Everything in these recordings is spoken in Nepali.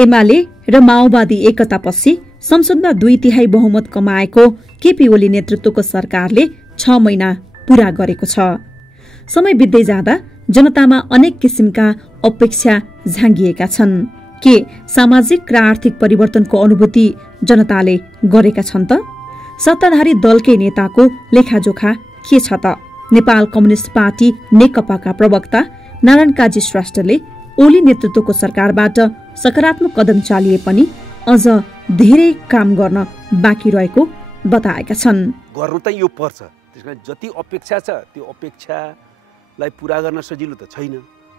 एमाले र माओवादी एकतापछि संसदमा 2/3 बहुमत कमाएको केपी ओली नेतृत्वको सरकारले 6 महिना पूरा गरेको छ। समय बित्दै जाँदा जनतामा अनेक किसिमका अपेक्षा झाँगिएका छन्। के सामाजिक र आर्थिक परिवर्तनको अनुभूति जनताले गरेका छन् त? सत्ताधारी दलकै नेताको लेखाजोखा के छ त? नेपाल कम्युनिस्ट पार्टी नेकपाका प्रवक्ता नारायण काजी श्रेष्ठले ओली नेतृत्वको सरकारबाट सकारात्मक कदम चालिए पनि अझ धेरै काम गर्न बाँकी रहेको बताएका छन्। गर्नु त यो पर्छ, त्यसकारण जति अपेक्षा छ त्यो अपेक्षालाई पूरा गर्न सजिलो त छैन,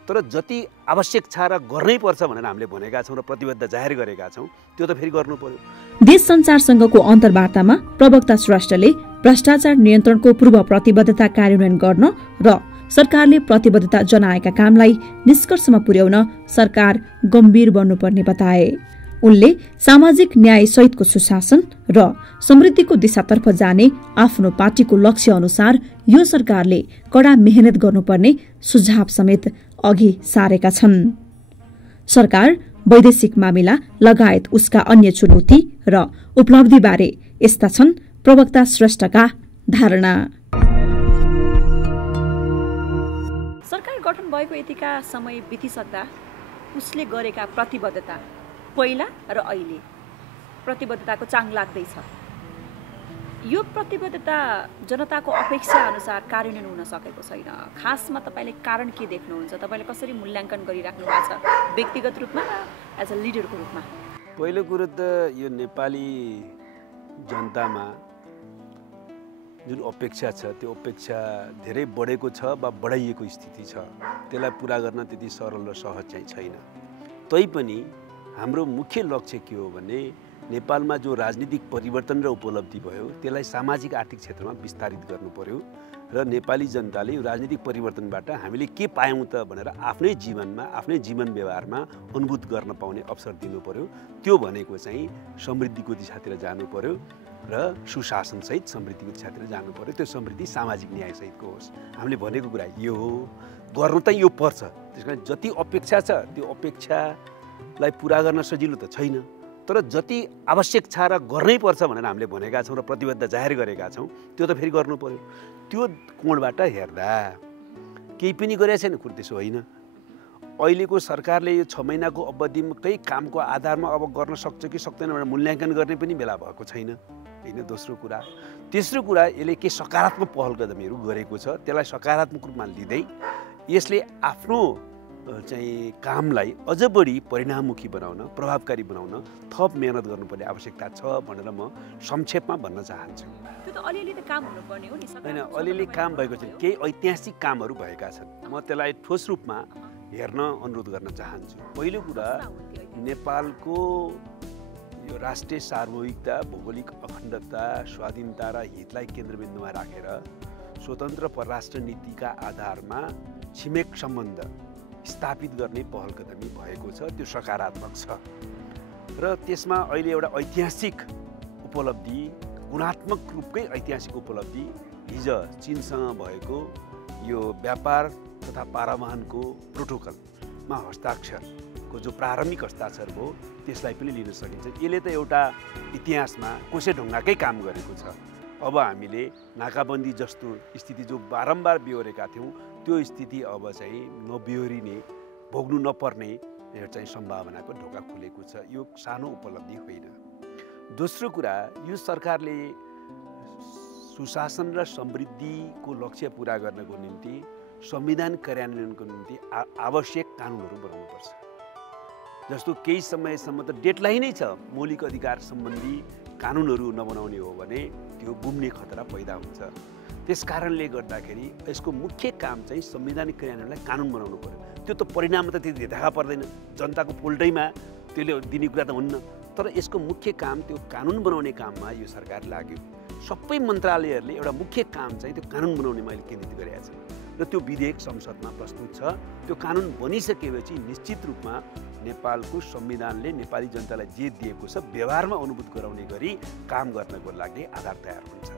तर जति आवश्यक छ र गर्नै पर्छ भनेर हामीले भनेका छौँ र प्रतिबद्धता जाहेर गरेका छौँ त्यो त फेरि गर्नु पर्यो। देश संचार संघको अन्तर्वार्तामा प्रवक्ता श्रेष्ठले भ्रष्टाचार नियन्त्रणको पूर्व प्रतिबद्धता कार्यान्वयन गर्न र सरकारले प्रतिबद्धता जनाएका कामलाई निष्कर्षमा पुर्याउन सरकार गम्भीर बन्नुपर्ने बताए। उनले सामाजिक न्याय सहितको सुशासन र समृद्धिको दिशातर्फ जाने आफ्नो पार्टीको लक्ष्य अनुसार यो सरकारले कड़ा मेहनत गर्नुपर्ने सुझाव समेत अघि सारेका छन्। सरकार वैदेशिक मामिला लगायत उसका अन्य चुनौती र उपलब्धिबारे यस्ता छन् प्रवक्ता श्रेष्ठका धारणा। सरकार गठन भएको यतिका समय बितिसक्दा उसले गरेका प्रतिबद्धता पहिला र अहिले प्रतिबद्धताको चाङ लाग्दैछ। यो प्रतिबद्धता जनताको अपेक्षा अनुसार कार्यान्वयन हुन सकेको छैन। खासमा तपाईँले कारण के देख्नुहुन्छ? तपाईँले कसरी मूल्याङ्कन गरिराख्नु भएको छ व्यक्तिगत रूपमा र एज अ लिडरको रूपमा? पहिलो कुरो त यो नेपाली जनतामा जुन अपेक्षा छ त्यो अपेक्षा धेरै बढेको छ वा बढाइएको स्थिति छ, त्यसलाई पुरा गर्न त्यति सरल र सहज चाहिँ छैन। तैपनि हाम्रो मुख्य लक्ष्य के हो भने नेपालमा जो राजनीतिक परिवर्तन र उपलब्धि भयो त्यसलाई सामाजिक आर्थिक क्षेत्रमा विस्तारित गर्नु पर्यो र नेपाली जनताले यो राजनीतिक परिवर्तनबाट हामीले के पायौँ त भनेर आफ्नै जीवनमा आफ्नै जीवन व्यवहारमा अनुभूत गर्न पाउने अवसर दिनु पर्यो। त्यो भनेको चाहिँ समृद्धिको दिशातिर जानु पर्यो र सुशासनसहित समृद्धिको दिशातिर जानु पर्यो। त्यो समृद्धि सामाजिक न्यायसहितको होस्। हामीले भनेको कुरा यो हो, गर्नु त यो पर्छ, त्यसकारण जति अपेक्षा छ त्यो अपेक्षालाई पुरा गर्न सजिलो त छैन, तर जति आवश्यक छ र गर्नै पर्छ भनेर हामीले भनेका छौँ र प्रतिबद्धता जाहेर गरेका छौँ त्यो त फेरि गर्नु पर्यो। त्यो कोणबाट हेर्दा केही पनि गरेका छैन कुरो त्यसो होइन। अहिलेको सरकारले यो 6 महिनाको अवधिकै कामको आधारमा अब गर्न सक्छ कि सक्दैन भनेर मूल्याङ्कन गर्ने पनि बेला भएको छैन होइन। दोस्रो कुरा, तेस्रो कुरा, यसले के सकारात्मक पहल कदमीहरू गरेको छ त्यसलाई सकारात्मक रूपमा लिँदै यसले आफ्नो चाहिँ कामलाई अझ बढी परिणाममुखी बनाउन, प्रभावकारी बनाउन थप मेहनत गर्नुपर्ने आवश्यकता छ भनेर म संक्षेपमा भन्न चाहन्छु। त्यो त अलिअलि त काम हुनुपर्ने हो नि। हैन, अलिअलि काम भएको छ, केही ऐतिहासिक कामहरू भएका छन्। म त्यसलाई ठोस रूपमा हेर्न अनुरोध गर्न चाहन्छु। पहिलो कुरा, नेपालको यो राष्ट्रिय सार्वभौमिकता, भौगोलिक अखण्डता, स्वाधीनता र हितलाई केन्द्रबिन्दुमा राखेर स्वतन्त्र परराष्ट्र नीतिका आधारमा छिमेक सम्बन्ध स्थापित गर्ने पहल कदमी भएको छ। त्यो सकारात्मक छ र त्यसमा अहिले एउटा ऐतिहासिक उपलब्धि, गुणात्मक रूपकै ऐतिहासिक उपलब्धि हिजो चीनसँग भएको यो व्यापार तथा पारावहनको प्रोटोकलमा हस्ताक्षरको जो प्रारम्भिक हस्ताक्षर भयो त्यसलाई पनि लिन सकिन्छ। यसले त एउटा इतिहासमा कोसे ढुङ्गाकै काम गरेको छ। अब हामीले नाकाबन्दी जस्तो स्थिति जो बारम्बार बिहोरेका थियौँ त्यो स्थिति अब चाहिँ नबिहोरिने, भोग्नु नपर्ने चाहिँ सम्भावनाको ढोका खुलेको छ। यो सानो उपलब्धि होइन। दोस्रो कुरा, यो सरकारले सुशासन र समृद्धिको लक्ष्य पुरा गर्नको निम्ति संविधान कार्यान्वयनको निम्ति आवश्यक कानुनहरू बनाउनुपर्छ। जस्तो केही समयसम्म त डेडलाइन नै छ, मौलिक अधिकार सम्बन्धी कानुनहरू नबनाउने हो भने त्यो गुम्ने खतरा पैदा हुन्छ। त्यस कारणले गर्दाखेरि यसको मुख्य काम चाहिँ संवैधानिक कार्यान्वयनलाई कानुन बनाउनु पर्यो। त्यो त परिणाम त त्यति देखा पर्दैन, जनताको पोल्टैमा त्यसले दिने कुरा त हुन्न, तर यसको मुख्य काम त्यो कानुन बनाउने काममा यो सरकार लाग्यो। सबै मन्त्रालयहरूले एउटा मुख्य काम चाहिँ त्यो कानुन बनाउनेमा अहिले केन्द्रित गरेका छन् र त्यो विधेयक संसदमा प्रस्तुत छ। त्यो कानुन बनिसकेपछि निश्चित रूपमा नेपालको संविधानले नेपाली जनतालाई जे दिएको छ व्यवहारमा अनुभूत गराउने गरी काम गर्नको लागि आधार तयार हुन्छ।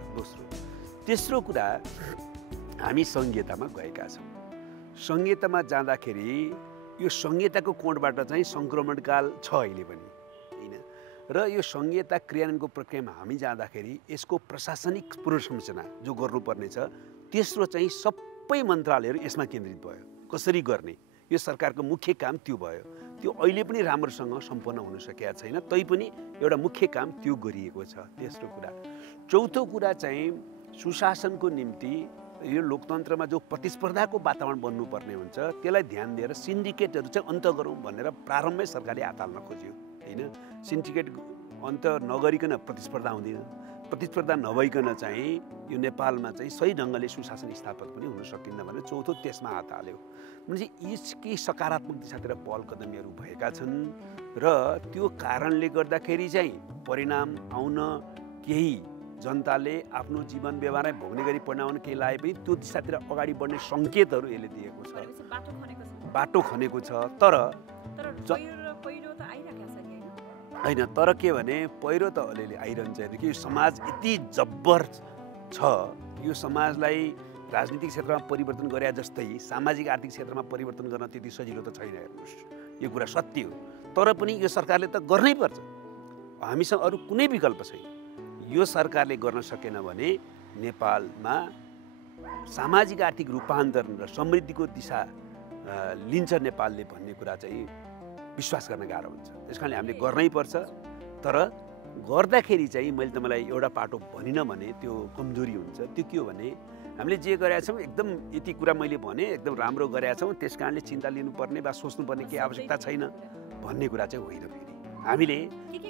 तेस्रो कुरा, हामी संघीयतामा गएका छौँ। संघीयतामा जाँदाखेरि यो संहिताको कोणबाट चाहिँ सङ्क्रमणकाल छ अहिले पनि होइन। र यो संहिता क्रियान्वयनको प्रक्रियामा हामी जाँदाखेरि यसको प्रशासनिक पुनर्संरचना जो गर्नुपर्ने छ तेस्रो चाहिँ सबै मन्त्रालयहरू यसमा केन्द्रित भयो। कसरी गर्ने यो सरकारको मुख्य काम त्यो भयो। त्यो अहिले पनि राम्रोसँग सम्पन्न हुन सकेका छैन, तैपनि एउटा मुख्य काम त्यो गरिएको छ। तेस्रो कुरा। चौथो कुरा चाहिँ सुशासनको निम्ति यो लोकतन्त्रमा जो प्रतिस्पर्धाको वातावरण बन्नुपर्ने हुन्छ त्यसलाई ध्यान दिएर सिन्डिकेटहरू चाहिँ अन्त गरौँ भनेर प्रारम्भमै सरकारले हात हाल्न खोज्यो होइन। सिन्डिकेट अन्त नगरिकन प्रतिस्पर्धा हुँदैन। प्रतिस्पर्धा नभइकन चाहिँ यो नेपालमा चाहिँ सही ढङ्गले सुशासन स्थापित पनि हुन सकिन्न भनेर चौथो त्यसमा हात हाल्यो। भनेपछि यी केही सकारात्मक दिशातिर पहल कदमीहरू भएका छन् र त्यो कारणले गर्दाखेरि चाहिँ परिणाम आउन केही जनताले आफ्नो जीवन व्यवहार भोग्ने गरी परिणाम केही लाए पनि त्यो दिशातिर अगाडि बढ्ने सङ्केतहरू यसले दिएको छ। बाटो खनेको छ तर होइन। तर के भने पहिरो त अलिअलि आइरहन्छ कि यो समाज यति जब्बर छ, यो समाजलाई राजनीतिक क्षेत्रमा परिवर्तन गरे जस्तै सामाजिक आर्थिक क्षेत्रमा परिवर्तन गर्न त्यति सजिलो त छैन। हेर्नुहोस् यो कुरा सत्य हो, तर पनि यो सरकारले त गर्नै पर्छ। हामीसँग अरू कुनै विकल्प छैन। यो सरकारले गर्न सकेन भने नेपालमा सामाजिक आर्थिक रूपान्तरण र समृद्धिको दिशा लिन्छ नेपालले भन्ने कुरा चाहिँ विश्वास गर्न गाह्रो हुन्छ। त्यस कारणले हामीले गर्नै पर्छ। तर गर्दाखेरि चाहिँ मैले तपाईँलाई एउटा पाटो भनिनँ भने त्यो कमजोरी हुन्छ। त्यो के हो भने हामीले जे गरेका छौँ एकदम यति कुरा मैले भने एकदम राम्रो गरेका छौँ, त्यस कारणले चिन्ता लिनुपर्ने वा सोच्नुपर्ने केही आवश्यकता छैन भन्ने कुरा चाहिँ होइन। फेरि हामीले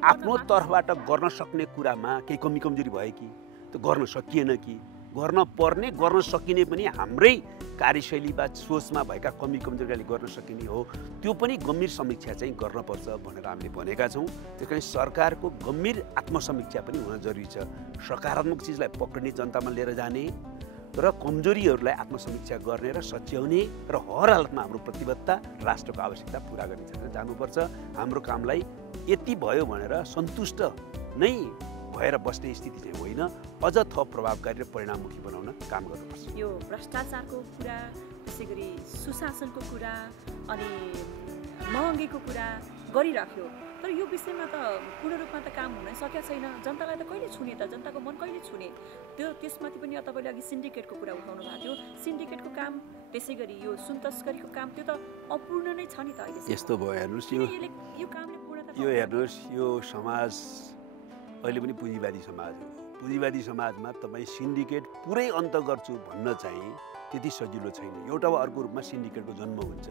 आफ्नो तर्फबाट गर्न सक्ने कुरामा केही कमी कमजोरी भयो कि त्यो गर्न सकिएन कि गर्न पर्ने गर्न सकिने पनि हाम्रै कार्यशैली वा सोचमा भएका कमी कमजोरीले गर्न सकिने हो, त्यो पनि गम्भीर समीक्षा चाहिँ गर्नुपर्छ भनेर हामीले भनेका छौँ। त्यस कारण सरकारको गम्भीर आत्मसमीक्षा पनि हुन जरुरी छ। सकारात्मक चिजलाई पक्रिने, जनतामा लिएर जाने र कमजोरीहरूलाई आत्मसमीक्षा गर्ने र सच्याउने र हर हालतमा हाम्रो प्रतिबद्धता राष्ट्रको आवश्यकता पुरा गर्ने क्षेत्र जानुपर्छ। हाम्रो कामलाई यति भयो भनेर सन्तुष्ट नै भएर बस्ने स्थिति चाहिँ होइन, अझ थप प्रभावकारी र परिणाममुखी बनाउन काम गर्नुपर्छ। यो भ्रष्टाचारको कुरा, त्यसै गरी सुशासनको कुरा अनि महँगीको कुरा गरिराख्यो, तर यो विषयमा त पूर्ण रूपमा त काम हुन सकेको छैन। जनतालाई त कहिले छुने त, जनताको मन कहिले छुने? त्यसमाथि पनि तपाईँले अघि सिन्डिकेटको कुरा उठाउनु भएको थियो। सिन्डिकेटको काम, त्यसै गरी यो सुन तस्करीको काम, त्यो त अपूर्ण नै छ नि त अहिले। यस्तो भयो हेर्नुहोस्, यो कामले पूर्णता यो हेर्नुहोस्, यो समाज अहिले पनि पुँजीवादी समाज हो। पुँजीवादी समाजमा तपाईँ सिन्डिकेट पुरै अन्त गर्छु भन्न चाहिँ त्यति सजिलो छैन। एउटा वा अर्को रूपमा सिन्डिकेटको जन्म हुन्छ।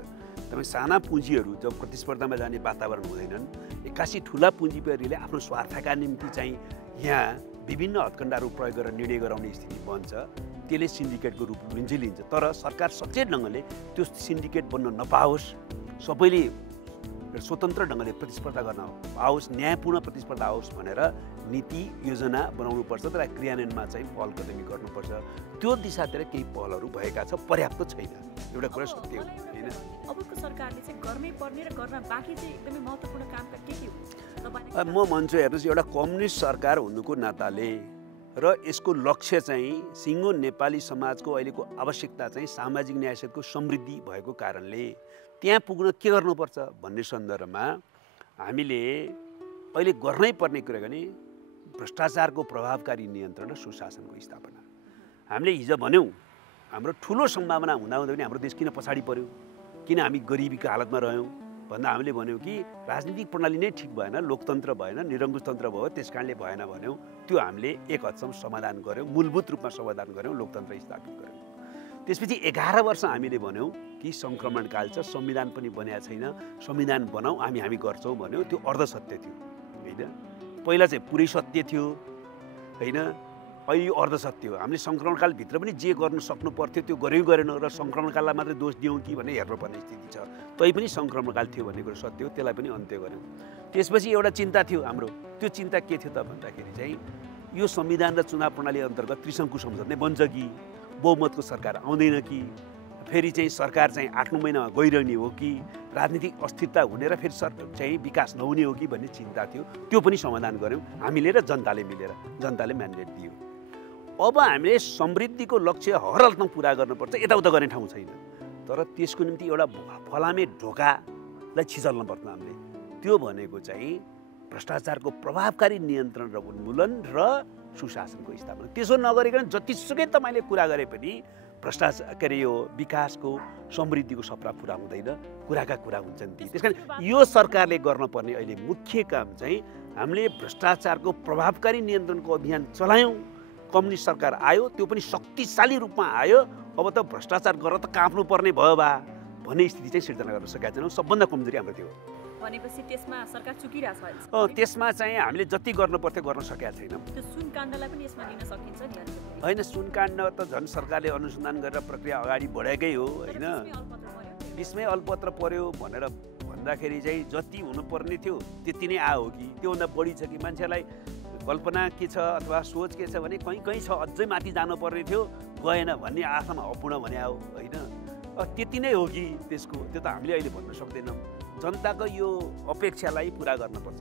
तपाईँ साना पुँजीहरू जब प्रतिस्पर्धामा जाने वातावरण हुँदैनन्, एक्कासी ठुला पुँजीवादीले आफ्नो स्वार्थका निम्ति चाहिँ यहाँ विभिन्न हत्कण्डाहरू प्रयोग गरेर निर्णय गराउने स्थिति बन्छ, त्यसले सिन्डिकेटको रूप लिन्छ। तर सरकार सचेत ढङ्गले त्यो सिन्डिकेट बन्न नपाओस्, सबैले स्वतन्त्र ढङ्गले प्रतिस्पर्धा गर्न आओस्, न्यायपूर्ण प्रतिस्पर्धा आओस् भनेर नीति योजना बनाउनुपर्छ। तर क्रियान्वयनमा चाहिँ पहल कदमी गर्नुपर्छ। त्यो दिशातिर केही पहलहरू भएका छ, पर्याप्त छैन। एउटा कुरा सत्य हो होइन। अबको सरकारले चाहिँ गर्नै पर्ने र गर्न बाँकी चाहिँ एकदमै महत्त्वपूर्ण काम के हो? म भन्छु हेर्नुहोस्, एउटा कम्युनिस्ट सरकार हुनुको नाताले र यसको लक्ष्य चाहिँ सिङ्गो नेपाली समाजको अहिलेको आवश्यकता चाहिँ सामाजिक न्याय सहितको समृद्धि भएको कारणले त्यहाँ पुग्न के गर्नुपर्छ भन्ने सन्दर्भमा हामीले अहिले गर्नै पर्ने कुरा भने भ्रष्टाचारको प्रभावकारी नियन्त्रण र सुशासनको स्थापना। हामीले हिजो भन्यौँ हाम्रो ठुलो सम्भावना हुँदाहुँदै पनि हाम्रो देश किन पछाडि पर्यो, किन हामी गरिबीको हालतमा रह्यौँ भन्दा हामीले भन्यौँ कि राजनीतिक प्रणाली नै ठिक भएन, लोकतन्त्र भएन, निरङ्कुशतन्त्र भयो, त्यस कारणले भएन भन्यौँ। त्यो हामीले एक हदसम्म समाधान गऱ्यौँ, मूलभूत रूपमा समाधान गऱ्यौँ, लोकतन्त्र स्थापित गऱ्यौँ। त्यसपछि 11 वर्ष हामीले भन्यौँ कि सङ्क्रमणकाल छ, संविधान पनि बनेको छैन, संविधान बनाऊ, हामी गर्छौँ भन्यौँ। त्यो अर्धसत्य थियो होइन। पहिला चाहिँ पुरै सत्य थियो होइन, अहिले यो अर्धसत्य हो। हामीले सङ्क्रमणकालभित्र पनि जे गर्नु सक्नु पर्थ्यो त्यो गऱ्यौँ गरेन र सङ्क्रमणकाललाई मात्रै दोष दियौँ कि भन्ने हेर्नुपर्ने स्थिति छ। तैपनि सङ्क्रमणकाल थियो भन्ने कुरो सत्य हो, त्यसलाई पनि अन्त्य गऱ्यौँ। त्यसपछि एउटा चिन्ता थियो हाम्रो, त्यो चिन्ता के थियो त भन्दाखेरि चाहिँ यो संविधान र चुनाव प्रणाली अन्तर्गत त्रिशङ्कु संसद नै बन्छ कि, बहुमतको सरकार आउँदैन कि, फेरि चाहिँ सरकार चाहिँ 8-9 महिनामा गइरहने हो कि, राजनीतिक अस्थिरता हुने र फेरि चाहिँ विकास नहुने हो कि भन्ने चिन्ता थियो। त्यो पनि समाधान गऱ्यौँ हामीले र जनताले मिलेर, जनताले म्यान्डेट दियो। अब हामीले समृद्धिको लक्ष्य हर हालतमा पुरा गर्नुपर्छ, यताउता गर्ने ठाउँ छैन। तर त्यसको निम्ति एउटा फलामे ढोकालाई छिचल्न पर्छ हामीले। त्यो भनेको चाहिँ भ्रष्टाचारको प्रभावकारी नियन्त्रण र उन्मूलन र सुशासनको स्थापना। त्यसो नगरिकन जतिसुकै तपाईँले कुरा गरे पनि भ्रष्टाचार के अरे यो विकासको समृद्धिको सपना पुरा हुँदैन, कुराका कुरा हुन्छन् ती। त्यस कारण यो सरकारले गर्नुपर्ने अहिले मुख्य काम चाहिँ हामीले भ्रष्टाचारको प्रभावकारी नियन्त्रणको अभियान चलायौँ। कम्युनिस्ट सरकार आयो, त्यो पनि शक्तिशाली रूपमा आयो। अब त भ्रष्टाचार गरेर त काँप्नु पर्ने भयो बा भन्ने स्थिति चाहिँ सिर्जना गर्न सकेका छैनौँ। सबभन्दा कमजोरी हाम्रो त्यो हो। भनेपछि त्यसमा सरकार चुकिरहेछ अहिले। त्यसमा चाहिँ हामीले जति गर्नु पर्थ्यो गर्न सकेका छैनौँ। त्यो सुनकाण्डलाई पनि यसमा लिन सकिन्छ नि अलिकति? होइन, सुनकाण्ड त झन् सरकारले अनुसन्धान गरेर प्रक्रिया अगाडि बढाएकै हो होइन। बिचमै अलपत्र पर्यो भनेर भन्दाखेरि चाहिँ जति हुनुपर्ने थियो त्यति नै आयो कि त्योभन्दा बढी छ कि? मान्छेलाई कल्पना के छ अथवा सोच के छ भने कहीँ छ अझै माथि जानुपर्ने थियो गएन भन्ने आशामा अपूर्ण भने आयो होइन। त्यति नै हो कि त्यसको? त्यो त हामीले अहिले भन्न सक्दैनौँ। जनताको यो अपेक्षालाई पुरा गर्नुपर्छ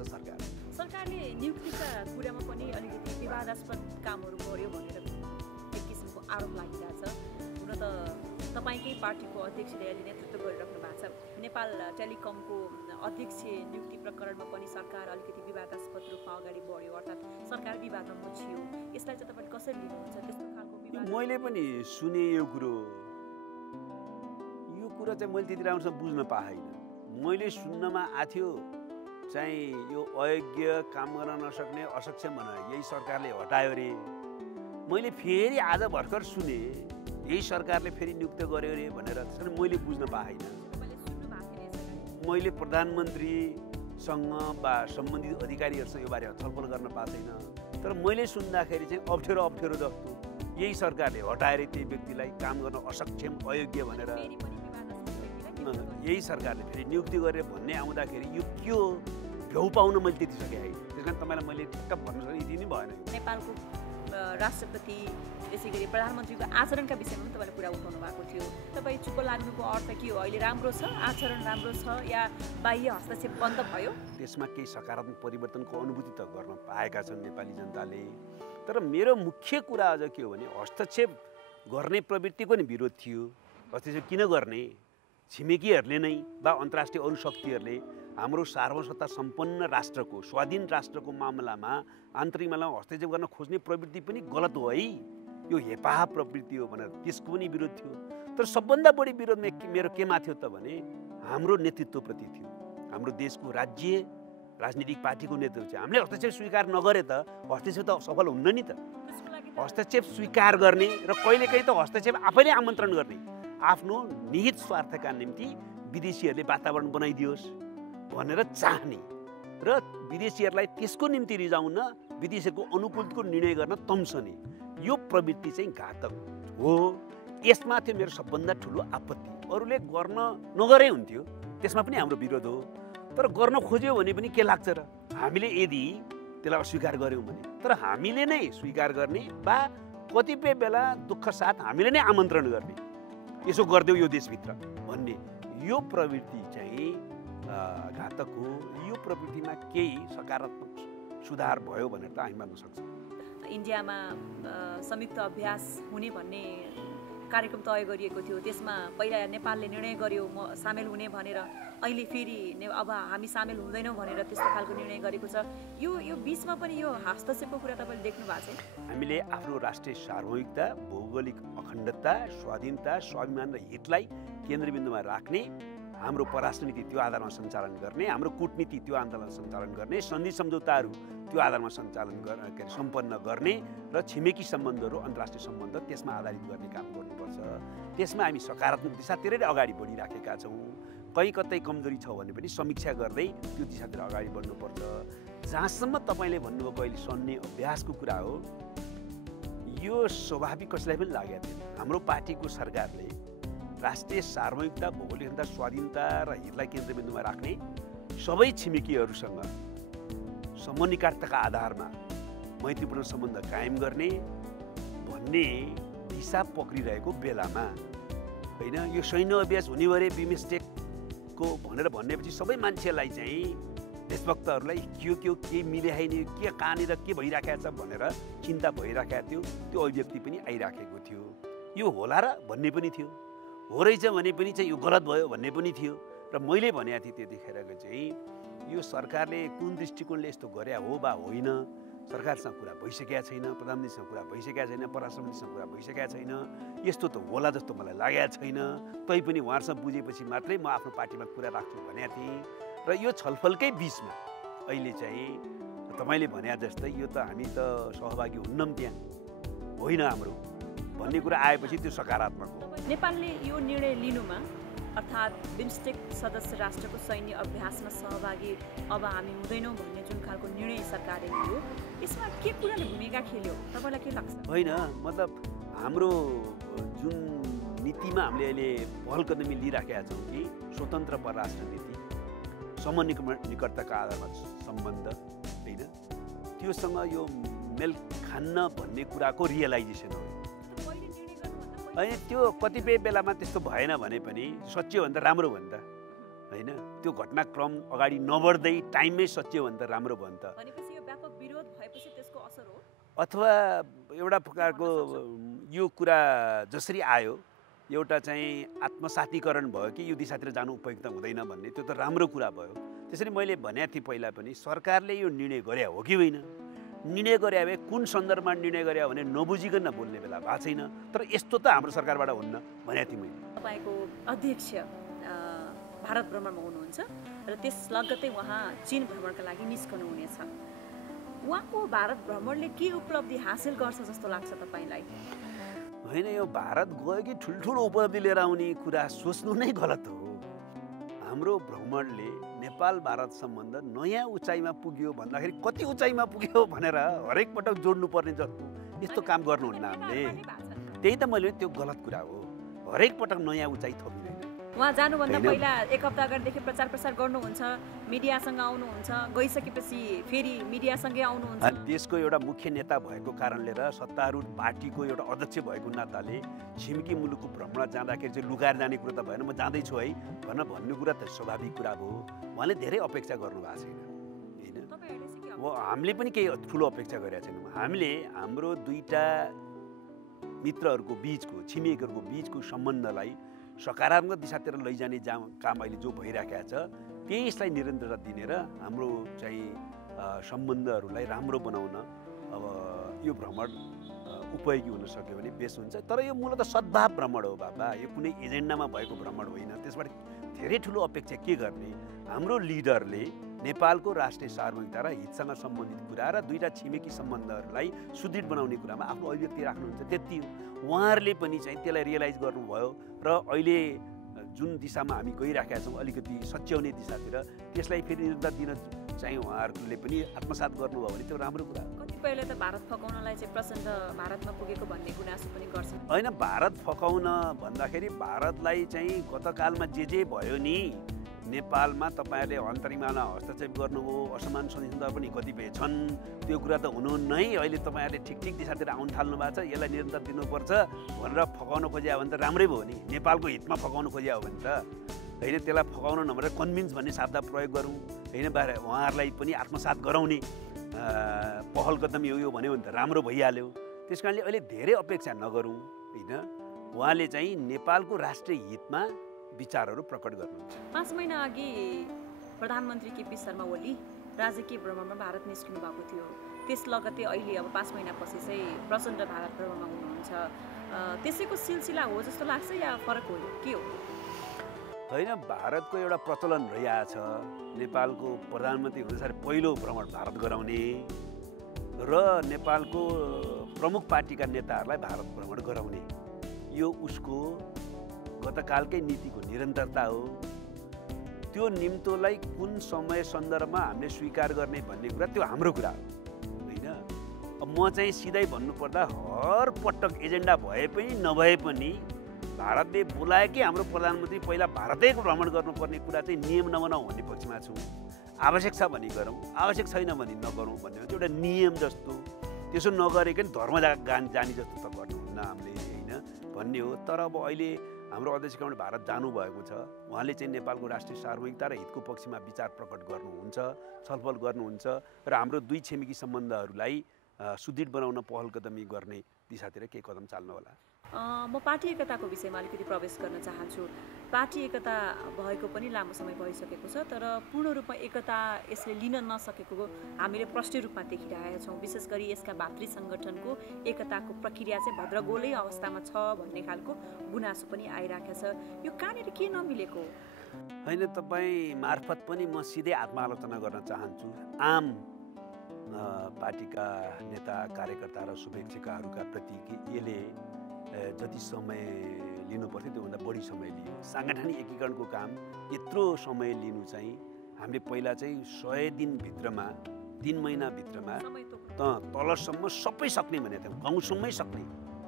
सरकारले नियुक्तिका कुरामा पनि अलिकति विवादास्पद कामहरू गर्यो भनेर एक किसिमको आरोप लागिरहेछ। हुन त तपाईँकै पार्टीको अध्यक्षले अहिले नेतृत्व गरिराख्नु भएको छ। नेपाल टेलिकमको अध्यक्ष नियुक्ति प्रकरणमा पनि सरकार अलिकति विवादास्पद रूपमा अगाडि बढ्यो, अर्थात् सरकार विवादमा मुछियो। यसलाई चाहिँ तपाईँले कसरी लिनुहुन्छ? त्यस्तो खालको विवाद मैले पनि सुने यो कुरा चाहिँ मैले त्यति राम्रोसँग बुझ्न पाएन। मैले सुन्नमा आथ्यो चाहिँ यो अयोग्य काम गर्न नसक्ने असक्षम भनेर यही सरकारले हटायो रे। मैले फेरि आज भर्खर सुने यही सरकारले फेरि नियुक्त गर्यो रे भनेर। त्यसरी मैले बुझ्न पाएन। मैले प्रधानमन्त्रीसँग वा सम्बन्धित अधिकारीहरूसँग यो बारेमा छलफल गर्न पाएको छैन। तर मैले सुन्दाखेरि चाहिँ अप्ठ्यारो जस्तो यही सरकारले हटाएर त्यही व्यक्तिलाई काम गर्न असक्षम अयोग्य भनेर यही सरकारले फेरि नियुक्ति गरेर भन्ने आउँदाखेरि यो के हो भ्याउ पाउन मैले त्यति सकेँ है। त्यस कारण तपाईँलाई मैले ठिक्क भन्न सक्ने यति नै भएन। नेपालको राष्ट्रपति त्यसै गरी प्रधानमन्त्रीको आचरणका विषयमा पनि तपाईँले कुरा उठाउनु भएको थियो। तपाईँ चुप लाग्नुको अर्थ के हो? अहिले राम्रो छ, आचरण राम्रो छ या बाह्य हस्तक्षेप बन्द भयो? त्यसमा केही सकारात्मक परिवर्तनको अनुभूति त गर्न पाएका छन् नेपाली जनताले। तर मेरो मुख्य कुरा अझ के हो भने हस्तक्षेप गर्ने प्रवृत्तिको नि विरोध थियो। हस्तक्षेप किन गर्ने? छिमेकीहरूले नै वा अन्तर्राष्ट्रिय अरू शक्तिहरूले हाम्रो सार्वभौमसत्ता सम्पन्न राष्ट्रको स्वाधीन राष्ट्रको मामलामा आन्तरिक मामलामा हस्तक्षेप गर्न खोज्ने प्रवृत्ति पनि गलत हो है। यो हेपाह प्रवृत्ति हो भनेर त्यसको पनि विरोध थियो। तर सबभन्दा बढी विरोध मेरो केमा थियो त भने हाम्रो नेतृत्वप्रति थियो। हाम्रो देशको राज्य राजनीतिक पार्टीको नेतृत्व चाहिँ हामीले हस्तक्षेप स्वीकार नगरे त हस्तक्षेप त सफल हुन्न नि त। हस्तक्षेप स्वीकार गर्ने र कहिलेकाहीँ त हस्तक्षेप आफैले आमन्त्रण गर्ने, आफ्नो निहित स्वार्थका निम्ति विदेशीहरूले वातावरण बनाइदियोस् भनेर चाहने र विदेशीहरूलाई त्यसको निम्ति रिजाउन विदेशीको अनुकूलको निर्णय गर्न तम्सने यो प्रवृत्ति चाहिँ घातक हो। यसमा थियो मेरो सबभन्दा ठुलो आपत्ति। अरूले गर्न नगरे हुन्थ्यो, त्यसमा पनि हाम्रो विरोध हो। तर गर्न खोज्यो भने पनि के लाग्छ र? हामीले यदि त्यसलाई अस्वीकार गऱ्यौँ भने, तर हामीले नै स्वीकार गर्ने वा कतिपय बेला दुःख साथ हामीले नै आमन्त्रण गर्ने, यसो गरिदेऊ यो देशभित्र भन्ने यो प्रवृत्ति चाहिँ घातक हो। यो प्रवृत्तिमा केही सकारात्मक सुधार भयो भनेर त हामी मान्न सक्छौँ। इन्डियामा संयुक्त अभ्यास हुने भन्ने कार्यक्रम तय गरिएको थियो। त्यसमा पहिला नेपालले निर्णय गर्यो म सामेल हुने भनेर, अहिले फेरि अब हामी सामेल हुँदैनौँ भनेर त्यस्तो खालको निर्णय गरेको छ। यो बिचमा पनि यो हस्तक्षेपको कुरा तपाईँले देख्नु भएको छ? हामीले आफ्नो राष्ट्रिय सार्वभौमिकता, भौगोलिक अखण्डता, स्वाधीनता, स्वाभिमान र हितलाई केन्द्रबिन्दुमा राख्ने, हाम्रो परराष्ट्र नीति त्यो आधारमा सञ्चालन गर्ने, हाम्रो कूटनीति त्यो आधारमा सञ्चालन गर्ने, सन्धि सम्झौताहरू त्यो आधारमा सम्पन्न गर्ने र छिमेकी सम्बन्धहरू अन्तर्राष्ट्रिय सम्बन्ध त्यसमा आधारित गर्ने काम गर्नुपर्छ। त्यसमा हामी सकारात्मक दिशातिरै अगाडि बढिराखेका छौँ। कहीँ कतै कमजोरी छ भने पनि समीक्षा गर्दै त्यो दिशातिर अगाडि बढ्नुपर्छ। जहाँसम्म तपाईँले भन्नुभएको अहिले सैन्य अभ्यासको कुरा हो, यो स्वाभाविक कसैलाई पनि लागेको थिएन। हाम्रो पार्टीको सरकारले राष्ट्रिय सार्वभौमिकता, भौगोलिकता, स्वाधीनता र हितलाई केन्द्रबिन्दुमा राख्ने, सबै छिमेकीहरूसँग समन्वितताका आधारमा मैत्रीपूर्ण सम्बन्ध कायम गर्ने भन्ने दिशा पक्रिरहेको बेलामा होइन यो सैन्य अभ्यास हुने भए बिमस्टेकको भनेर भन्नेपछि सबै मान्छेलाई चाहिँ देशभक्तहरूलाई के मिलाइने, के कहाँनिर के भइराखेको छ भनेर चिन्ता भइराखेको थियो। त्यो अभिव्यक्ति पनि आइराखेको थियो। यो होला र भन्ने पनि थियो। हो रहेछ भने पनि चाहिँ यो गलत भयो भन्ने पनि थियो र मैले भनेको थिएँ त्यतिखेरको चाहिँ यो सरकारले कुन दृष्टिकोणले यस्तो गरे हो वा होइन सरकारसँग कुरा भइसकेका छैन प्रधानमन्त्रीसँग कुरा भइसकेका छैन परराष्ट्र मन्त्रीसँग कुरा भइसकेका छैन यस्तो त होला जस्तो मलाई लागेको छैन तैपनि उहाँहरूसँग बुझेपछि मात्रै म आफ्नो पार्टीमा कुरा राख्छु भनेको थिएँ र यो छलफलकै बिचमा अहिले चाहिँ तपाईँले भने जस्तै यो त हामी त सहभागी हुन्नौँ त्यहाँ होइन हाम्रो भन्ने कुरा आएपछि त्यो सकारात्मक हो नेपालले यो निर्णय लिनुमा अर्थात् बिमस्टेक सदस्य राष्ट्रको सैन्य अभ्यासमा सहभागी अब हामी हुँदैनौँ भन्ने जुन खालको निर्णय सरकारले लियो यसमा के कुराले भूमिका खेल्यो तपाईँलाई के लाग्छ होइन मतलब हाम्रो जुन नीतिमा हामीले अहिले पहल कदमी लिइराखेका छौँ कि स्वतन्त्र परराष्ट्र नीति समनिकटताका आधारमा सम्बन्ध होइन त्योसँग यो मेल खान्न भन्ने कुराको रियलाइजेसन हो होइन त्यो कतिपय बेलामा त्यस्तो भएन भने पनि सच्चियो भने त राम्रो भयो नि त होइन त्यो घटनाक्रम अगाडि नबढ्दै टाइममै सच्चियो भने त राम्रो भयो नि त भनेपछि यो व्यापक विरोध भएपछि त्यसको असर हो अथवा एउटा प्रकारको यो कुरा जसरी आयो एउटा चाहिँ आत्मसातीकरण भयो कि यो दिशातिर जानु उपयुक्त हुँदैन भन्ने त्यो त राम्रो कुरा भयो त्यसरी मैले भनेको थिएँ पहिला पनि सरकारले यो निर्णय गरे हो कि होइन निर्णय गरे भए कुन सन्दर्भमा निर्णय गरे भने नबुझिकन बोल्ने बेला भएको छैन तर यस्तो त हाम्रो सरकारबाट हुन्न भनेको थिएँ मैले तपाईँको अध्यक्ष भारत भ्रमणमा हुनुहुन्छ र त्यस लगत्तै उहाँ चीन भ्रमणका लागि निस्कनु हुनेछ उहाँको भारत भ्रमणले के उपलब्धि हासिल गर्छ जस्तो लाग्छ तपाईँलाई होइन यो भारत गयो कि ठुल्ठुलो उपलब्धि लिएर आउने कुरा सोच्नु नै गलत हो हाम्रो भ्रमणले नेपाल भारत सम्बन्ध नयाँ उचाइमा पुग्यो भन्दाखेरि कति उचाइमा पुग्यो भनेर हरेक पटक जोड्नुपर्ने जस्तो यस्तो काम गर्नुहुन्न हामीले त्यही त मैले त्यो गलत कुरा हो हरेक पटक नयाँ उचाइ थपिँदैन उहाँ जानुभन्दा पहिला एक हप्ता अगाडिदेखि प्रचार प्रसार गर्नुहुन्छ मिडियासँग आउनुहुन्छ गइसकेपछि फेरि मिडियासँगै आउनुहुन्छ देशको एउटा मुख्य नेता भएको कारणले र सत्तारूढ पार्टीको एउटा अध्यक्ष भएको नाताले छिमेकी मुलुकको भ्रमण जाँदाखेरि चाहिँ लुकाएर जाने कुरा त भएन म जाँदैछु है भनेर भन्ने कुरा त स्वाभाविक कुरा हो उहाँले धेरै अपेक्षा गर्नुभएको छैन होइन हामीले पनि केही ठुलो अपेक्षा गरेका छैनौँ हामीले हाम्रो दुईटा मित्रहरूको बिचको छिमेकीहरूको बिचको सम्बन्धलाई सकारात्मक दिशातिर लैजाने काम अहिले जो भइराखेको छ त्यसलाई निरन्तरता दिने र हाम्रो चाहिँ सम्बन्धहरूलाई राम्रो बनाउन अब यो भ्रमण उपयोगी हुन सक्यो भने बेस हुन्छ तर यो मूलतः सद्भाव भ्रमण हो बाबा यो कुनै एजेन्डामा भएको भ्रमण होइन त्यसबाट धेरै ठुलो अपेक्षा के गर्ने हाम्रो लिडरले नेपालको राष्ट्रिय सार्वभौमिकता र हितसँग सम्बन्धित कुरा र दुईटा छिमेकी सम्बन्धहरूलाई सुदृढ बनाउने कुरामा आफ्नो अभिव्यक्ति राख्नुहुन्छ त्यति उहाँहरूले पनि चाहिँ त्यसलाई रियलाइज गर्नुभयो र अहिले जुन दिशामा हामी गइराखेका छौँ अलिकति सच्याउने दिशातिर त्यसलाई फेरि निरन्तर दिन चाहिँ उहाँहरूले पनि आत्मसात गर्नुभयो भने त्यो राम्रो कुरा हो कतिपयले त भारत फकाउनलाई चाहिँ प्रचण्ड भारतमा पुगेको भन्ने गुनासो पनि गर्छ होइन भारत फकाउन भन्दाखेरि भारतलाई चाहिँ गतकालमा जे भयो नि नेपालमा तपाईँहरूले अन्तरिममा हस्तक्षेप गर्नुभयो असमान सहिष्णुता पनि कतिपय छन् त्यो कुरा त हुनु नै अहिले तपाईँहरूले ठिक दिशातिर आउन थाल्नु भएको छ यसलाई निरन्तर दिनुपर्छ भनेर फकाउन खोज्या हो भने त राम्रै भयो नि नेपालको हितमा फकाउन खोज्या हो भने त होइन त्यसलाई फकाउन नभएर कन्भिन्स भन्ने शब्द प्रयोग गरौँ होइन उहाँहरूलाई पनि आत्मसात गराउने पहल कदम यो भन्यो भने त राम्रो भइहाल्यो त्यस कारणले अहिले धेरै अपेक्षा नगरौँ होइन उहाँले चाहिँ नेपालको राष्ट्रिय हितमा विचारहरू प्रकट गर्नुहुन्छ 5 महिना अघि प्रधानमन्त्री केपी शर्मा ओली राजकीय भ्रमणमा भारत निस्किनु भएको थियो त्यस लगत्तै अहिले अब 5 महिनापछि चाहिँ प्रचण्ड भारत भ्रमणमा हुनुहुन्छ त्यसैको सिलसिला हो जस्तो लाग्छ या फरक हो के हो होइन भारतको एउटा प्रचलन रहिआछ नेपालको प्रधानमन्त्री हुँदाखेरि पहिलो भ्रमण भारत गराउने र नेपालको प्रमुख पार्टीका नेताहरूलाई भारत भ्रमण गराउने यो उसको गतकालकै नीतिको निरन्तरता हो त्यो निम्तोलाई कुन समय सन्दर्भमा हामीले स्वीकार गर्ने भन्ने कुरा त्यो हाम्रो कुरा हो होइन अब म चाहिँ सिधै भन्नुपर्दा हर पटक एजेन्डा भए पनि नभए पनि भारतले बोलाए कि हाम्रो प्रधानमन्त्री पहिला भारतै भ्रमण गर्नुपर्ने कुरा चाहिँ नियम नबनाऊ भन्ने पक्षमा छु आवश्यक छ भने गरौँ आवश्यक छैन भने नगरौँ भन्ने एउटा नियम जस्तो त्यसो नगरेको नि धर्म जाने जस्तो त गर्नुहुन्न हामीले होइन भन्ने हो तर अब अहिले हाम्रो अध्यक्षकमले भारत जानुभएको छ उहाँले चाहिँ नेपालको राष्ट्रिय सार्वभौमिकता र हितको पक्षमा विचार प्रकट गर्नुहुन्छ छलफल गर्नुहुन्छ र हाम्रो दुई छिमेकी सम्बन्धहरूलाई सुदृढ बनाउन पहल कदमी गर्ने दिशातिर केही कदम चाल्नु होला म पार्टी एकताको विषयमा अलिकति प्रवेश गर्न चाहन्छु। पार्टी एकता भएको पनि लामो समय भइसकेको छ, तर पूर्ण रूपमा एकता यसले लिन नसकेको हामीले प्रष्ट रूपमा देखिरहेका छौँ। विशेष गरी यसका भातृ सङ्गठनको एकताको प्रक्रिया चाहिँ भद्रगोलै अवस्थामा छ भन्ने खालको गुनासो पनि आइरहेको छ। यो कहाँनिर के नमिलेको? होइन, तपाईँ मार्फत पनि म सिधै आत्मालोचना गर्न चाहन्छु। आम पार्टीका नेता कार्यकर्ता र शुभेच्छुकहरूका प्रति यसले जति समय लिनुपर्थ्यो त्योभन्दा बढी समय लियो। साङ्गठनिक एकीकरणको काम यत्रो समय लिनु चाहिँ हामीले पहिला चाहिँ 100 दिनभित्रमा 3 महिनाभित्रमा तलसम्म सबै सक्ने भनेका थियौँ, गाउँसम्मै सक्ने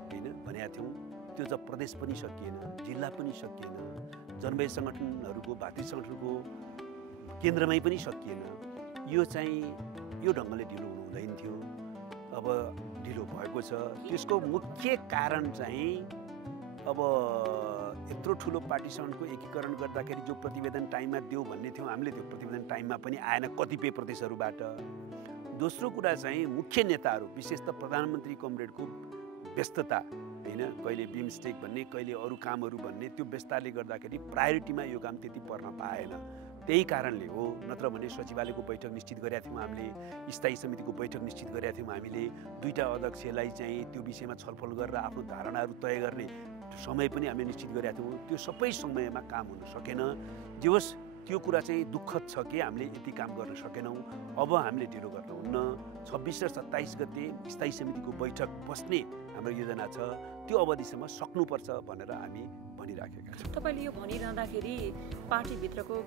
होइन भनेका थियौँ। त्यो त प्रदेश पनि सकिएन, जिल्ला पनि सकिएन, जनवादी सङ्गठनहरूको भातृ सङ्गठनको केन्द्रमै पनि सकिएन। यो चाहिँ यो ढङ्गले ढिलो हुँदैन थियो, अब ढिलो भएको छ। त्यसको मुख्य कारण चाहिँ अब यत्रो ठुलो पार्टी सङ्गठनको एकीकरण गर्दाखेरि जो प्रतिवेदन टाइममा देऊ भन्ने थियौँ हामीले, त्यो प्रतिवेदन टाइममा पनि आएन कतिपय प्रदेशहरूबाट। दोस्रो कुरा चाहिँ मुख्य नेताहरू विशेष त प्रधानमन्त्री कमरेडको व्यस्तता होइन, कहिले बिमस्टेक भन्ने कहिले अरू कामहरू भन्ने, त्यो व्यस्तताले गर्दाखेरि प्रायोरिटीमा यो काम त्यति पर्न पाएन। त्यही कारणले हो, नत्र भने सचिवालयको बैठक निश्चित गरेका थियौँ हामीले, स्थायी समितिको बैठक निश्चित गरेका थियौँ हामीले, 2टा अध्यक्षलाई चाहिँ त्यो विषयमा छलफल गरेर आफ्नो धारणाहरू तय गर्ने समय पनि हामीले निश्चित गरेका थियौँ। त्यो सबै समयमा काम हुन सकेन। जे होस्, त्यो कुरा चाहिँ दुःखद छ कि हामीले यति काम गर्न सकेनौँ। अब हामीले ढिलो गर्नुहुन्न। 26 र 27 गते स्थायी समितिको बैठक बस्ने हाम्रो योजना छ, त्यो अवधिसम्म सक्नुपर्छ भनेर हामी भनिराखेका छौँ। तपाईँले यो भनिरहँदाखेरि पार्टीभित्रको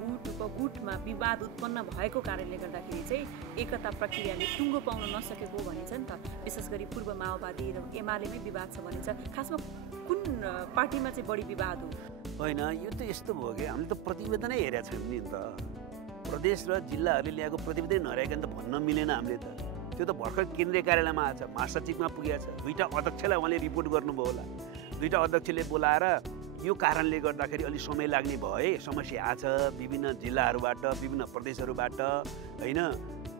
गुटमा विवाद उत्पन्न भएको कारणले गर्दाखेरि चाहिँ एकता प्रक्रियाले टुङ्गो पाउन नसकेको भनिन्छ नि त। विशेष गरी पूर्व माओवादी र एमालेमै विवाद छ भनिन्छ। खासमा कुन पार्टीमा चाहिँ बढी विवाद हो? होइन, यो त यस्तो भयो कि हामीले त प्रतिवेदनै हेरेका छैनौँ नि त। प्रदेश र जिल्लाहरूले ल्याएको प्रतिवेदन नहेरेकन त भन्न मिलेन हामीले त। त्यो त भर्खर केन्द्रीय कार्यालयमा आएको छ, महासचिवमा पुगेको छ। 2टा अध्यक्षलाई उहाँले रिपोर्ट गर्नुभयो होला। 2टा अध्यक्षले बोलाएर यो कारणले गर्दाखेरि अलिक समय लाग्ने भयो है, समस्या आछ विभिन्न जिल्लाहरूबाट विभिन्न प्रदेशहरूबाट होइन।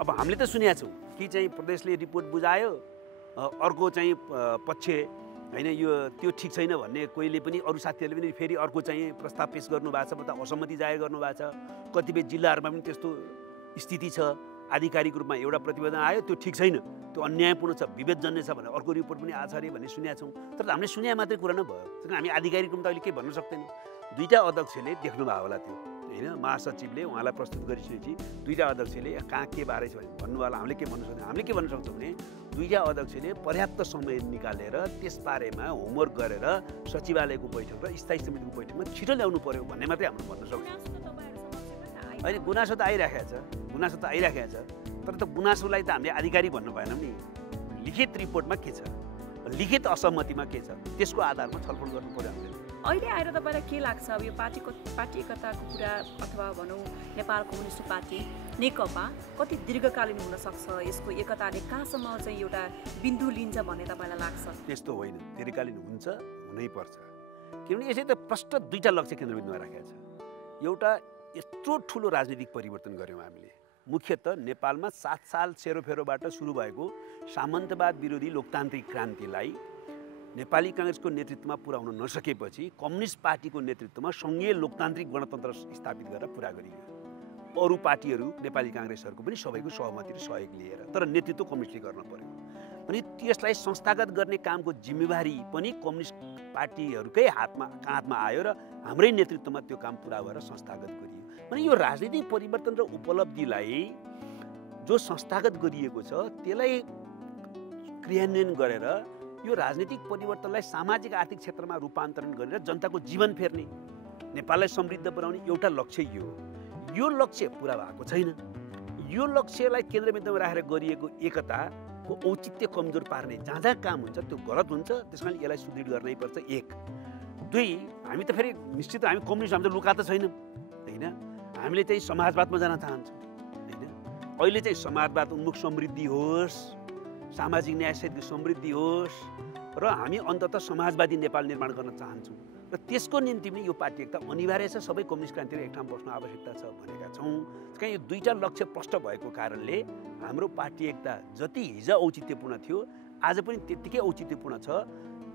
अब हामीले त सुनेका छौँ कि चाहिँ प्रदेशले रिपोर्ट बुझायो, अर्को चाहिँ पक्ष होइन यो त्यो ठिक छैन भन्ने कोहीले पनि, अरू साथीहरूले पनि फेरि अर्को चाहिँ प्रस्ताव पेश गर्नुभएको छ, मतलब असहमति जाहेर गर्नुभएको छ। कतिपय जिल्लाहरूमा पनि त्यस्तो स्थिति छ। आधिकारिक रूपमा एउटा प्रतिवेदन आयो, त्यो ठिक छैन, त्यो अन्यायपूर्ण छ, विभेदजन्य छ भनेर अर्को रिपोर्ट पनि आछ अरे भन्ने सुनेका छौँ। तर हामीले सुने मात्रै कुरा नै भयो, हामी आधिकारिक रूपमा त अहिले केही भन्न सक्दैनौँ। 2टा अध्यक्षले देख्नुभयो होला त्यो होइन, महासचिवले उहाँलाई प्रस्तुत गरिसकेपछि 2टा अध्यक्षले कहाँ के बारे छ भने भन्नुभयो होला। हामीले के भन्न सक्दैनौँ। हामीले के भन्न सक्छौँ भने 2टा अध्यक्षले पर्याप्त समय निकालेर त्यसबारेमा होमवर्क गरेर सचिवालयको बैठक र स्थायी समितिको बैठकमा छिटो ल्याउनु पर्यो भन्ने मात्रै हामीले भन्न सक्छौँ। होइन, गुनासो त आइराखेको छ, गुनासो त आइराखेको छ, तर त गुनासोलाई त हामीले आधिकारिक भन्नु भएन नि। लिखित रिपोर्टमा के छ, लिखित असहमतिमा के छ, त्यसको आधारमा छलफल गर्नु पर्यो हामीले। अहिले आएर तपाईँलाई के लाग्छ अब यो पार्टी एकताको कुरा अथवा भनौँ नेपाल कम्युनिस्ट पार्टी नेकपा कति दीर्घकालीन हुन सक्छ? यसको एकताले कहाँसम्म चाहिँ एउटा बिन्दु लिन्छ भन्ने तपाईँलाई लाग्छ? त्यस्तो होइन, दीर्घकालीन हुन्छ, हुनैपर्छ। किनभने यसै त प्रष्ट 2टा लक्ष्य केन्द्रबिन्दुमा राखेको छ। एउटा यत्रो ठुलो राजनीतिक परिवर्तन गऱ्यौँ हामीले। मुख्यतः नेपालमा 7 साल सेरोफेरोबाट सुरु भएको सामन्तवाद विरोधी लोकतान्त्रिक क्रान्तिलाई नेपाली काङ्ग्रेसको नेतृत्वमा पुर्याउन नसकेपछि कम्युनिस्ट पार्टीको नेतृत्वमा सङ्घीय लोकतान्त्रिक गणतन्त्र स्थापित गरेर पुरा गरियो। अरू पार्टीहरू नेपाली काङ्ग्रेसहरूको पनि सबैको सहमति र सहयोग लिएर, तर नेतृत्व कम्युनिस्टले गर्न पर्यो। अनि त्यसलाई संस्थागत गर्ने कामको जिम्मेवारी पनि कम्युनिस्ट पार्टीहरूकै हातमा आयो र हाम्रै नेतृत्वमा त्यो काम पुरा भएर संस्थागत गरियो। अनि यो राजनीतिक परिवर्तन र उपलब्धिलाई जो संस्थागत गरिएको छ त्यसलाई क्रियान्वयन गरेर यो राजनीतिक परिवर्तनलाई सामाजिक आर्थिक क्षेत्रमा रूपान्तरण गरेर जनताको जीवन फेर्ने, नेपाललाई समृद्ध बनाउने एउटा लक्ष्य यो लक्ष्य पुरा भएको छैन। यो लक्ष्यलाई केन्द्रबिन्दुमा राखेर गरिएको एकताको औचित्य कमजोर पार्ने जहाँ जहाँ काम हुन्छ त्यो गलत हुन्छ। त्यस कारण यसलाई सुदृढ गर्नै पर्छ। 1 2 हामी त फेरि निश्चित हामी कम्युनिस्ट, हामी त लुका त छैनौँ होइन। हामीले चाहिँ समाजवादमा जान चाहन्छौँ होइन। अहिले चाहिँ समाजवाद उन्मुख समृद्धि होस्, सामाजिक न्यायसहितको समृद्धि होस् र हामी अन्ततः समाजवादी नेपाल निर्माण गर्न चाहन्छौँ र त्यसको निम्ति पनि यो पार्टी एकता अनिवार्य छ। सबै कम्युनिस्ट क्रान्तिले एक ठाउँमा बस्न आवश्यकता छ भनेका छौँ। कारण यो 2टा लक्ष्य प्रष्ट भएको कारणले हाम्रो पार्टी एकता जति हिजो औचित्यपूर्ण थियो आज पनि त्यत्तिकै औचित्यपूर्ण छ।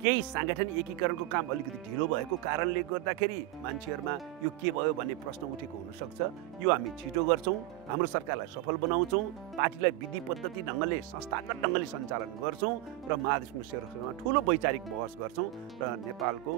केही साङ्गठनिक एकीकरणको काम अलिकति ढिलो भएको कारणले गर्दाखेरि मान्छेहरूमा यो के भयो भन्ने प्रश्न उठेको हुनसक्छ। यो हामी छिटो गर्छौँ, हाम्रो सरकारलाई सफल बनाउँछौँ, पार्टीलाई विधि पद्धति ढङ्गले संस्थागत ढङ्गले सञ्चालन गर्छौँ र महादेशको सेरोमा ठुलो वैचारिक बहस गर्छौँ र नेपालको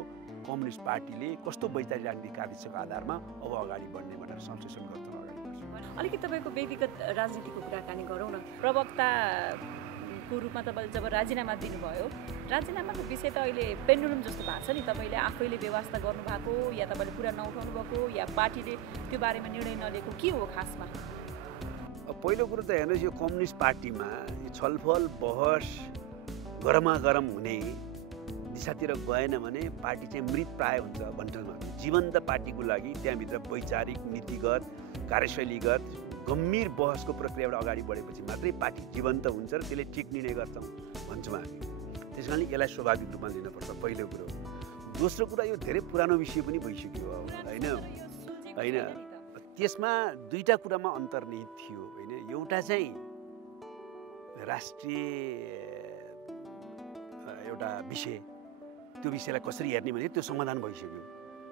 कम्युनिस्ट पार्टीले कस्तो वैचारिक राजनीतिक कार्यको आधारमा अब अगाडि बढ्ने भनेर संश्लेषण गर्छौँ, अगाडि बढ्छौँ। अलिकति तपाईँको व्यक्तिगत राजनीतिको कुराकानी गरौँ न। प्रवक्ताको रूपमा तपाईँले जब राजीनामा दिनुभयो, राजीनामाको विषय त अहिले पेन्डुलम जस्तो भएको छ नि, तपाईँले आफैले व्यवस्था गर्नुभएको या तपाईँले कुरा नउठाउनु भएको या पार्टीले त्यो बारेमा निर्णय नलिएको के हो खासमा? पहिलो कुरो त हेर्नुहोस्, यो कम्युनिस्ट पार्टीमा छलफल बहस गरमागरम हुने दिशातिर गएन भने पार्टी चाहिँ मृत प्राय हुन्छ भन्टलमा। जीवन्त पार्टीको लागि त्यहाँभित्र वैचारिक नीतिगत कार्यशैलीगत गम्भीर बहसको प्रक्रियाबाट अगाडि बढेपछि मात्रै पार्टी जीवन्त हुन्छ र त्यसले ठिक निर्णय गर्छौँ भन्छौँ हामी। त्यस कारणले यसलाई स्वाभाविक रूपमा लिनुपर्छ, पहिलो कुरो। दोस्रो कुरा, यो धेरै पुरानो विषय पनि भइसक्यो होइन। त्यसमा दुईवटा कुरामा अन्तर्निहित थियो होइन। एउटा चाहिँ राष्ट्रिय एउटा विषय, त्यो विषयलाई कसरी हेर्ने भने त्यो समाधान भइसक्यो।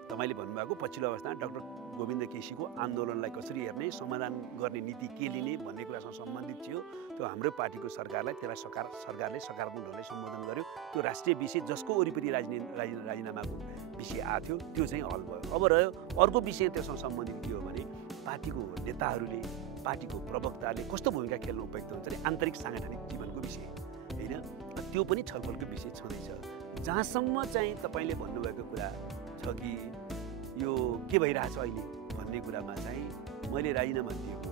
तपाईँले भन्नुभएको पछिल्लो अवस्थामा डाक्टर गोविन्द केसीको आन्दोलनलाई कसरी हेर्ने, समाधान गर्ने नीति के लिने भन्ने कुरासँग सम्बन्धित थियो। त्यो हाम्रो पार्टीको सरकारलाई त्यसलाई सरकारले सकारात्मक ढङ्गले सम्बोधन गर्यो। त्यो राष्ट्रिय विषय जसको वरिपरि राजीनामाको विषय आएको थियो त्यो चाहिँ हल भयो। अब रह्यो अर्को विषय त्यससँग सम्बन्धित के हो भने पार्टीको नेताहरूले, पार्टीको प्रवक्ताले कस्तो भूमिका खेल्नु उपयुक्त हुन्छ अरे आन्तरिक साङ्गठनिक जीवनको विषय होइन। त्यो पनि छलफलको विषय छँदैछ। जहाँसम्म चाहिँ तपाईँले भन्नुभएको कुरा छ कि यो के भइरहेछ अहिले भन्ने कुरामा चाहिँ मैले राजीनामा दिएको,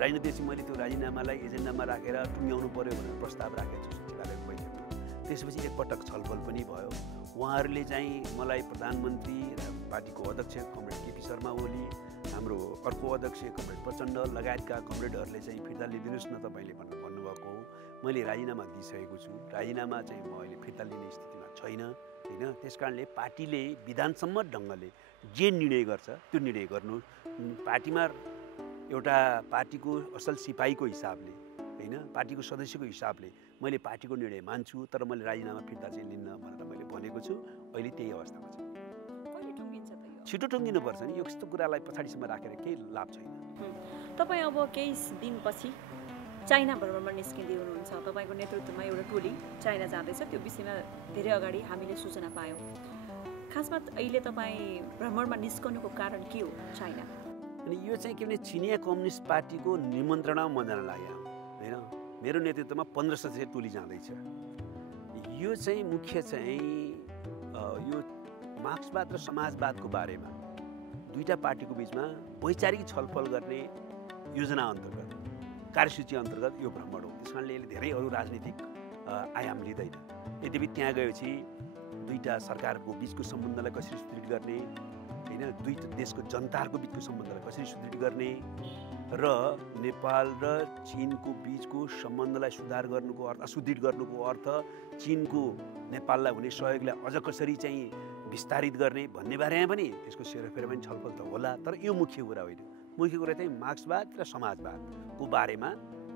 राजीनामा दिएपछि मैले त्यो राजीनामालाई एजेन्डामा राखेर टुङ्ग्याउनु पऱ्यो भनेर प्रस्ताव राखेको छु सचिवालयको बैठकमा। त्यसपछि एकपटक छलफल पनि भयो। उहाँहरूले चाहिँ मलाई प्रधानमन्त्री र पार्टीको अध्यक्ष कमरेड केपी शर्मा ओली, हाम्रो अर्को अध्यक्ष कमरेड प्रचण्ड लगायतका कमरेडहरूले चाहिँ फिर्ता लिइदिनुहोस् न तपाईँले भन्नुभएको हो। मैले राजीनामा दिइसकेको छु। राजीनामा चाहिँ म अहिले फिर्ता लिने स्थितिमा छैन होइन। त्यस कारणले पार्टीले विधानसम्मत ढङ्गले जे निर्णय गर्छ त्यो निर्णय गर्नु। पार्टीमा एउटा पार्टीको असल सिपाहीको हिसाबले होइन, पार्टीको सदस्यको हिसाबले मैले पार्टीको निर्णय मान्छु, तर मैले राजीनामा फिर्ता चाहिँ लिन्न भनेर मैले भनेको छु। अहिले त्यही अवस्थामा छ। छिटो टुङ्गिनुपर्छ नि, यो यस्तो कुरालाई पछाडिसम्म राखेर केही लाभ छैन। तपाईँ अब केही दिनपछि चाइना भ्रमणमा निस्किँदै हुनुहुन्छ। तपाईँको नेतृत्वमा एउटा टोली चाइना जाँदैछ। त्यो विषयमा धेरै अगाडि हामीले सूचना पायौँ। खासमा अहिले तपाईँ भ्रमणमा निस्कनुको कारण के हो चाइना? अनि यो चाहिँ के भने चिनिया कम्युनिस्ट पार्टीको निमन्त्रणामा म जान लागेँ होइन। मेरो नेतृत्वमा 15 सदस्यीय टोली जाँदैछ। यो चाहिँ मुख्य चाहिँ यो मार्क्सवाद र समाजवादको बारेमा दुईवटा पार्टीको बिचमा वैचारिक छलफल गर्ने योजना अन्तर्गत, कार्यसूची अन्तर्गत यो भ्रमण हो। त्यस कारणले यसले धेरै अरू राजनीतिक आयाम लिँदैन। यद्यपि त्यहाँ गएपछि दुईवटा सरकारको बिचको सम्बन्धलाई कसरी सुदृढ गर्ने होइन, दुईवटा देशको जनताहरूको बिचको सम्बन्धलाई कसरी सुदृढ गर्ने र नेपाल र चीनको बिचको सम्बन्धलाई सुदृढ गर्नुको अर्थ चीनको नेपाललाई हुने सहयोगलाई अझ कसरी चाहिँ विस्तारित गर्ने भन्ने बारेमा पनि यसको सेरोफेरोमा पनि छलफल त होला। तर यो मुख्य कुरा होइन। मुख्य कुरा चाहिँ मार्क्सवाद र समाजवादको बारेमा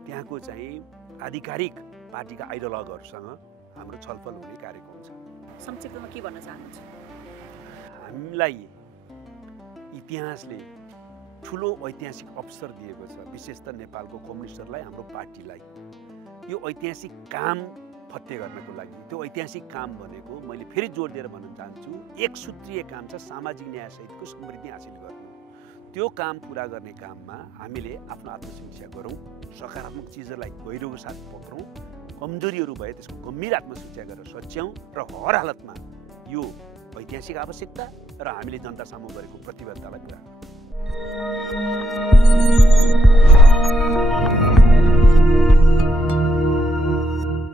त्यहाँको चाहिँ आधिकारिक पार्टीका आइडियोलगहरूसँग हाम्रो छलफल हुने कार्यक्रम छ। संक्षिप्तमा के भन्न चाहनुहुन्छ? हामीलाई इतिहासले ठुलो ऐतिहासिक अवसर दिएको छ, विशेष त नेपालको कम्युनिस्टहरूलाई, हाम्रो पार्टीलाई। यो ऐतिहासिक काम फत्ते गर्नको लागि त्यो ऐतिहासिक काम भनेको मैले फेरि जोड दिएर भन्न चाहन्छु, एक सूत्रीय काम छ सामाजिक न्यायसहितको समृद्धि हासिल गर्नु। त्यो काम पुरा गर्ने काममा हामीले आफ्नो आत्मसमीक्षा गरौँ, सकारात्मक चिजहरूलाई गहिरोको साथ पक्रौँ, कमजोरीहरू भए त्यसको गम्भीर आत्मसमीक्षा गरेर सच्याउँ र हर हालतमा यो ऐतिहासिक आवश्यकता र हामीले जनतासम्म गरेको प्रतिबद्धतालाई पुरा गरौँ।